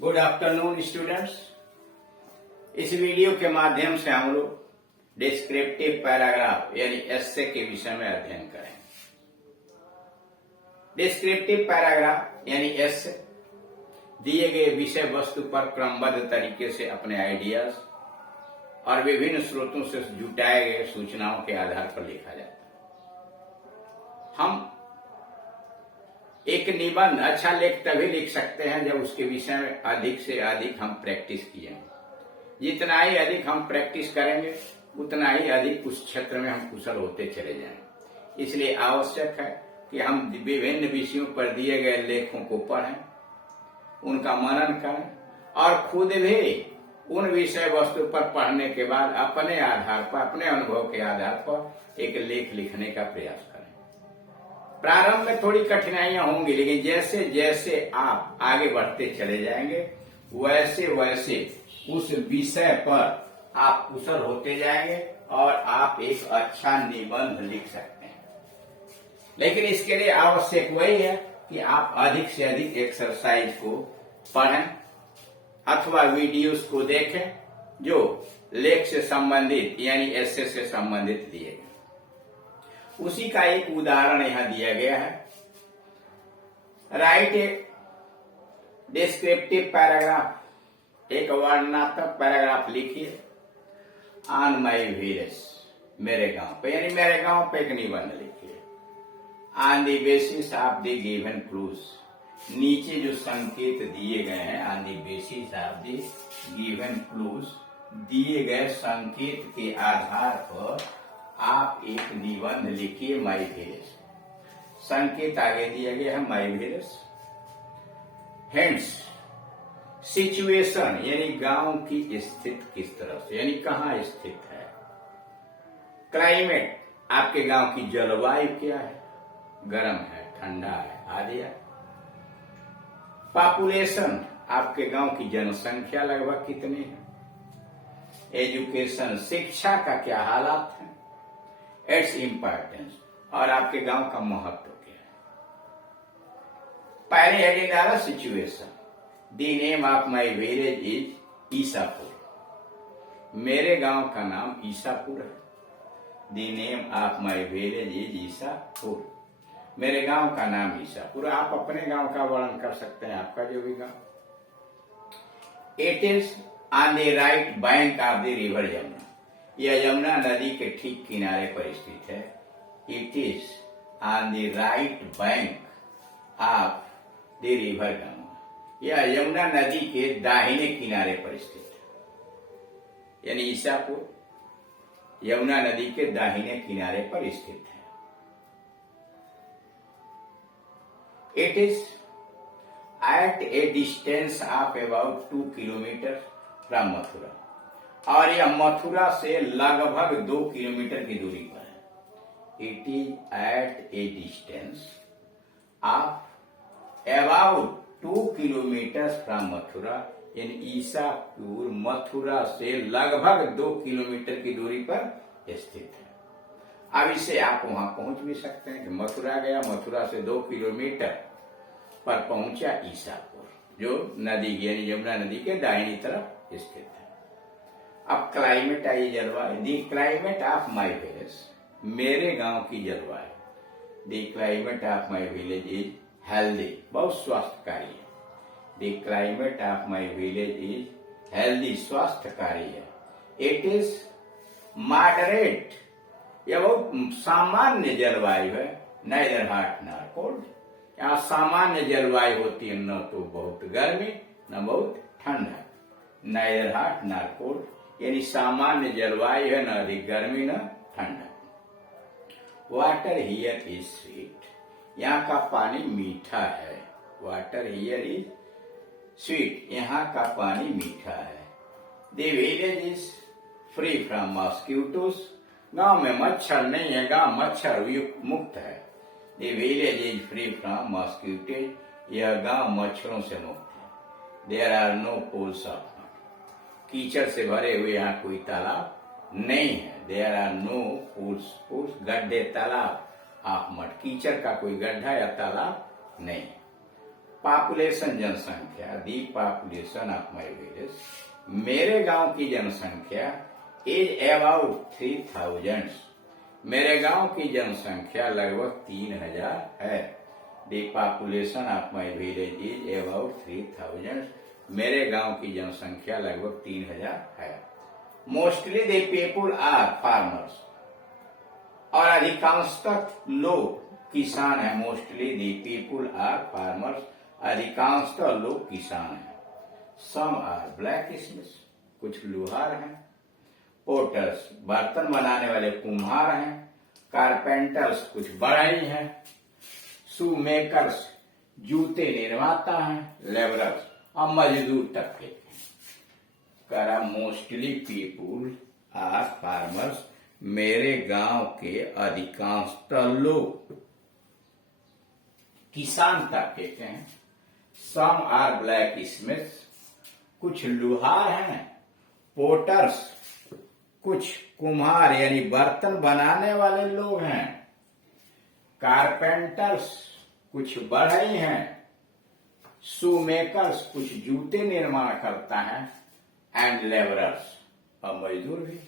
Good afternoon students. इस video के माध्यम से हम लोग डिस्क्रिप्टिव पैराग्राफ यानी एस्से के विषय में अध्ययन करेंगे। डिस्क्रिप्टिव पैराग्राफ यानी एस्से दिए गए विषय वस्तु पर क्रमबद्ध तरीके से अपने आइडियाज और विभिन्न स्रोतों से जुटाए गए सूचनाओं के आधार पर लिखा जाता है। हम एक निबंध अच्छा लेख तभी लिख सकते हैं जब उसके विषय में अधिक से अधिक हम प्रैक्टिस किए। जितना ही अधिक हम प्रैक्टिस करेंगे उतना ही अधिक उस क्षेत्र में हम कुशल होते चले जाएंगे। इसलिए आवश्यक है कि हम विभिन्न विषयों पर दिए गए लेखों को पढ़ें, उनका मनन करें और खुद भी उन विषय वस्तु पर पढ़ने के बाद अपने आधार पर, अपने अनुभव के आधार पर एक लेख लिखने का प्रयास करें। प्रारंभ में थोड़ी कठिनाइयां होंगी, लेकिन जैसे जैसे आप आगे बढ़ते चले जाएंगे वैसे वैसे उस विषय पर आप कुशल होते जाएंगे और आप एक अच्छा निबंध लिख सकते हैं। लेकिन इसके लिए आवश्यक वही है कि आप अधिक से अधिक एक्सरसाइज को पढ़ें अथवा वीडियोस को देखें जो लेख से संबंधित यानी एस्से से संबंधित दिए गए। उसी का एक उदाहरण यहां दिया गया है। राइट ए डिस्क्रिप्टिव पैराग्राफ, एक वर्णनात्मक पैराग्राफ लिखिए ऑन माई विलेज, मेरे गांव पे, यानी मेरे गांव पे एक निबंध लिखिए। On the basis of the given clues, नीचे जो संकेत दिए गए हैं, on the basis of the given clues, दिए गए संकेत के आधार पर आप एक निबंध लिखिए माई विलेज। संकेत आगे दिया गया है माई विलेज। हेंस सिचुएशन यानी गांव की स्थिति किस तरह से, यानी कहां स्थित है। क्लाइमेट, आपके गांव की जलवायु क्या है, गर्म है, ठंडा है आदि है। पॉपुलेशन, आपके गांव की जनसंख्या लगभग कितनी है। एजुकेशन, शिक्षा का क्या हालात है। इट्स इम्पोर्टेंस, और आपके गांव का महत्व क्या है। पहले हेडिंग डाला situation. The name of my village is Isapur, मेरे गांव का नाम ईसापुर है। The name of my village is Isapur, मेरे गांव का नाम ईसापुर। आप अपने गांव का वर्णन कर सकते हैं, आपका जो भी गांव। It is on the right bank of the river Yamuna, यह यमुना नदी के ठीक किनारे पर स्थित है। It is on the right bank of the river Yamuna, यह यमुना नदी के दाहिने किनारे पर स्थित है। यानी ईसापुर यमुना नदी के दाहिने किनारे पर स्थित है। It is at a distance of about 2 kilometre from Mathura, और यह मथुरा से लगभग 2 किलोमीटर की दूरी पर है। It is at a distance of about 2 kilometre from Mathura, यानी ईसापुर मथुरा से लगभग 2 किलोमीटर की दूरी पर स्थित है। अब इसे आप वहां पहुंच भी सकते हैं कि मथुरा गया, मथुरा से 2 किलोमीटर पर पहुंचा ईसापुर, जो नदी यानी यमुना नदी के दाहिनी तरफ स्थित है। अब क्लाइमेट आई, जलवायु। The climate of my village, मेरे गांव की जलवायु। The climate of my village is healthy, बहुत स्वास्थ्यकारी है। The climate of my village is healthy, स्वास्थ्यकारी है। इट इज मॉडरेट, यह बहुत सामान्य जलवायु है। नाइदर हॉट नॉर कोल्ड, यहाँ सामान्य जलवायु होती है, न तो बहुत गर्मी न बहुत ठंडा। नाइदर हॉट नॉर कोल्ड, यानी सामान्य जलवायु है, न अधिक गर्मी न ठंडा। वाटर हियर इज स्वीट, यहाँ का पानी मीठा है। वाटर हियर इज स्वीट, यहाँ का पानी मीठा है। The village is free from mosquitoes, गांव में मच्छर नहीं है, गांव मच्छर मुक्त है। The village is free from mosquitoes, यह गांव मच्छरों से मुक्त है। There are no pools of, कीचड़ से भरे हुए यहाँ कोई तालाब नहीं है। There are no pools, pools गड्ढे, तालाब ऑफ मड, कीचड़ का कोई गड्ढा या तालाब नहीं है। पॉपुलेशन जनसंख्या, दी पॉपुलेशन ऑफ माई विलेज, मेरे गांव की जनसंख्या इज अबाउट 3000। मेरे गांव की जनसंख्या लगभग 3000 है। The population of my village is about 3000। मेरे गांव की जनसंख्या लगभग 3000 है। Mostly the people are farmers, और अधिकांशतः लोग किसान है। Mostly the people are farmers, अधिकांशतः लोग किसान हैं। सम आर ब्लैक स्मिथ्स, कुछ लुहार हैं। पोटर्स, बर्तन बनाने वाले कुम्हार हैं। कारपेंटर्स, कुछ बढ़ई हैं। शू मेकर्स, जूते निर्माता हैं। लेबरर्स, और मजदूर तबके करा। मोस्टली पीपुल आर फार्मर्स, मेरे गांव के अधिकांशतः लोग किसान तबके के हैं। सम आर ब्लैक स्मिथ्स, कुछ लुहार हैं। पोटर्स, कुछ कुम्हार यानी बर्तन बनाने वाले लोग हैं। कारपेंटर्स, कुछ बढ़ई हैं। शू मेकर्स, कुछ जूते निर्माण करता है। एंड लेबरर्स, और मजदूर भी।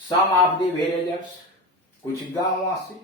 सम ऑफ द विलेजर्स, कुछ गांववासी।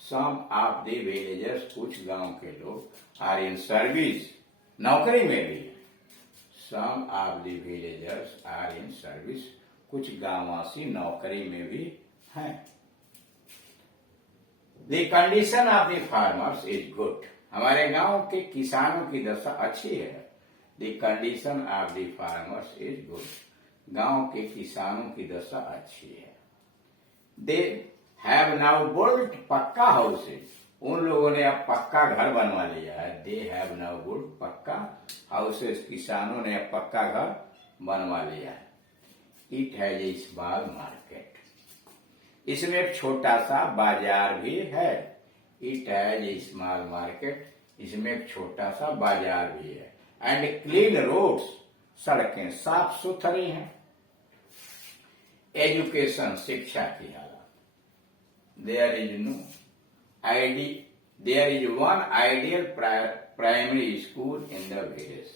सम ऑफ द विलेजर्स, कुछ गांव के लोग आर इन सर्विस, नौकरी में भी। Some of the villagers are in service, कुछ गांववासी नौकरी में भी हैं। The condition of the farmers is good, हमारे गांव के किसानों की दशा अच्छी है। The condition of the farmers is good, गांव के किसानों की दशा अच्छी है। They have now built pucca houses, उन लोगों ने अब पक्का घर बनवा लिया है। They have now built pucca houses, किसानों ने अब पक्का घर बनवा लिया है। It has A small market, इसमें एक छोटा सा बाजार भी है। It has A small market, इसमें एक छोटा सा बाजार भी है। एंड क्लीन रोड्स, सड़कें साफ सुथरी हैं। एजुकेशन, शिक्षा की हालत। There is one ideal primary school in the village.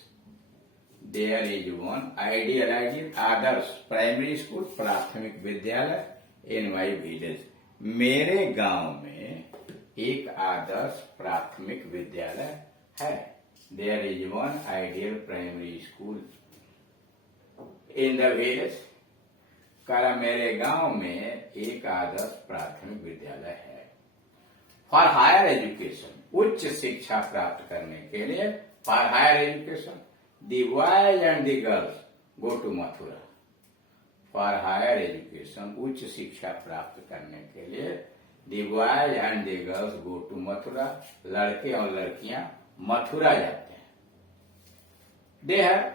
There is one ideal आदर्श प्राइमरी स्कूल, प्राथमिक विद्यालय इन माई विलेज, मेरे गांव में एक आदर्श प्राथमिक विद्यालय है। There is one ideal primary school in the village, करा मेरे गांव में एक आदर्श प्राथमिक विद्यालय है। फॉर हायर एजुकेशन, उच्च शिक्षा प्राप्त करने के लिए, for higher education the boys and the girls go to Mathura. For higher education, उच्च शिक्षा प्राप्त करने के लिए the boys and the girls go to Mathura, लड़के और लड़कियां मथुरा जाते हैं। दे हैव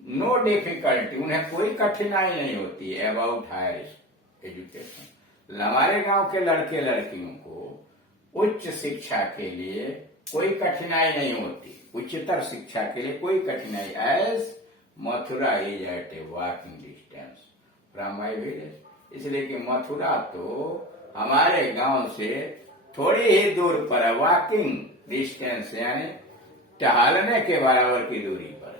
नो डिफिकल्टी, उन्हें कोई कठिनाई नहीं होती है। अबाउट हायर एजुकेशन, हमारे गांव के लड़के लड़कियों को उच्च शिक्षा के लिए कोई कठिनाई नहीं होती। उच्चतर शिक्षा के लिए कोई कठिनाई, as Mathura is at a walking distance from my village, इसलिए कि मथुरा तो हमारे गांव से थोड़ी ही दूर पर है। वॉकिंग डिस्टेंस यानी टहलने के बराबर की दूरी पर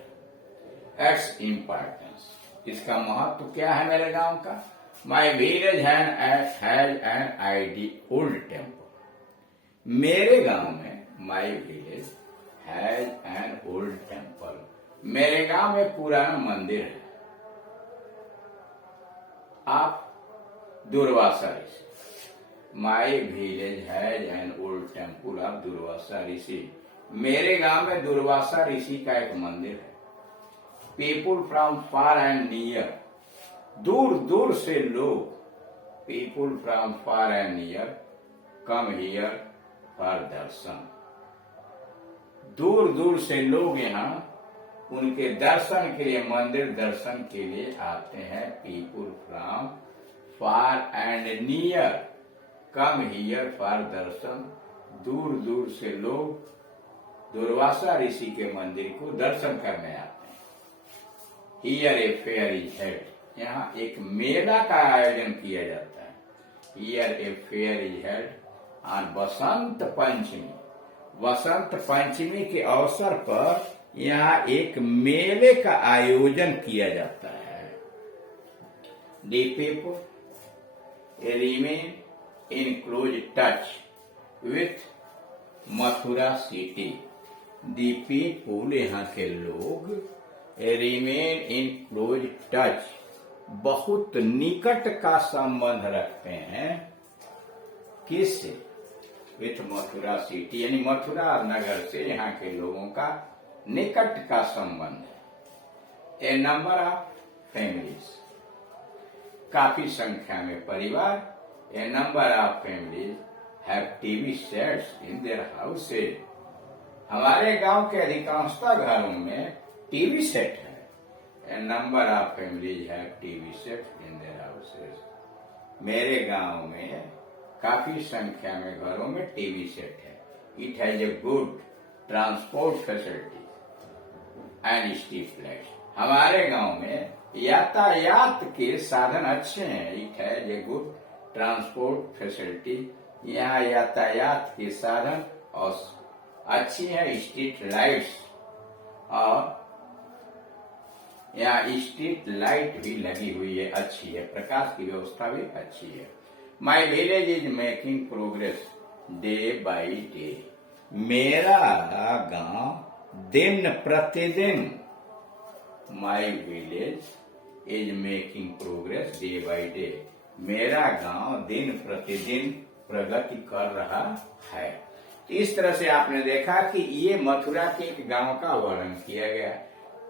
है। एक्स इम्पोर्टेंस, इसका महत्व क्या है मेरे गांव का? My village has an ID old temple, मेरे गांव में my village has an old temple, मेरे गांव में पुराना मंदिर है। आप दुर्वासा ऋषि, my village has an old temple of Durvasa rishi, मेरे गांव में दुर्वासा ऋषि का एक मंदिर है। People from far and near, दूर दूर से लोग, people from far and near come here for darshan, दूर दूर से लोग यहाँ उनके दर्शन के लिए, मंदिर दर्शन के लिए आते हैं। People from far and near come here for darshan, दूर दूर से लोग दुर्वासा ऋषि के मंदिर को दर्शन करने आते हैं। Here a fair is held, यहाँ एक मेला का आयोजन किया जाता है। Here a fair is held, on Basant Panchami. Vasant Panchami के अवसर पर यहाँ एक मेले का आयोजन किया जाता है। The people remain in close touch with Mathura city. The people, यहाँ के लोग remain in close touch, बहुत निकट का संबंध रखते हैं किससे? विथ मथुरा सिटी, यानी मथुरा नगर से यहाँ के लोगों का निकट का संबंध है। ए नंबर ऑफ फैमिलीज, काफी संख्या में परिवार। A number of families have TV sets in their houses. हमारे गांव के अधिकांशतः घरों में टीवी सेट है। A number of families have TV sets in their houses. मेरे गांव में काफी संख्या में घरों में टीवी सेट है। It has a good transport facility and street lights. हमारे गांव में यातायात के साधन अच्छे हैं। It has a good transport facility, यहाँ यातायात के साधन और अच्छी है। स्ट्रीट लाइट्स, और यहाँ स्ट्रीट लाइट भी लगी हुई है, अच्छी है। प्रकाश की व्यवस्था भी अच्छी है। माई village is making progress day by day. मेरा गांव दिन प्रतिदिन, माई village is making progress day by day, मेरा गांव दिन प्रतिदिन प्रगति कर रहा है। इस तरह से आपने देखा कि ये मथुरा के एक गांव का वर्णन किया गया।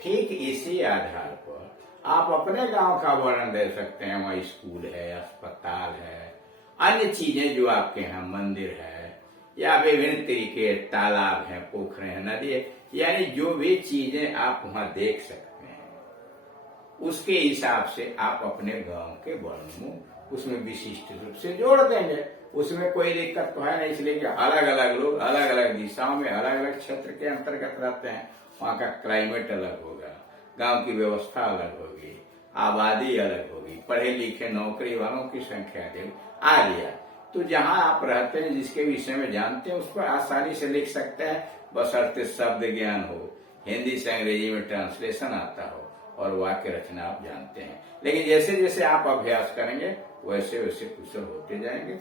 ठीक इसी आधार पर आप अपने गांव का वर्णन दे सकते हैं। वहाँ स्कूल है, अस्पताल है, अन्य चीजें जो आपके यहाँ मंदिर है, या विभिन्न तरीके तालाब हैं, पोखरे हैं, नदी है, यानी जो भी चीजें आप वहाँ देख सकते हैं, उसके हिसाब से आप अपने गांव के वर्णन में उसमें विशिष्ट रूप से जोड़ देंगे। उसमें कोई दिक्कत तो है नहीं, इसलिए कि अलग अलग लोग अलग अलग दिशाओं में अलग अलग क्षेत्र के अंतर्गत रहते हैं। वहाँ का क्लाइमेट अलग होगा, गांव की व्यवस्था अलग होगी, आबादी अलग होगी, पढ़े लिखे नौकरी वालों की संख्या आ गया। तो जहाँ आप रहते हैं, जिसके विषय में जानते हैं, उसको आसानी से लिख सकते हैं, बशर्ते शब्द ज्ञान हो, हिंदी से अंग्रेजी में ट्रांसलेशन आता हो और वाक्य रचना आप जानते हैं। लेकिन जैसे जैसे आप अभ्यास करेंगे वैसे वैसे कुशल होते जाएंगे।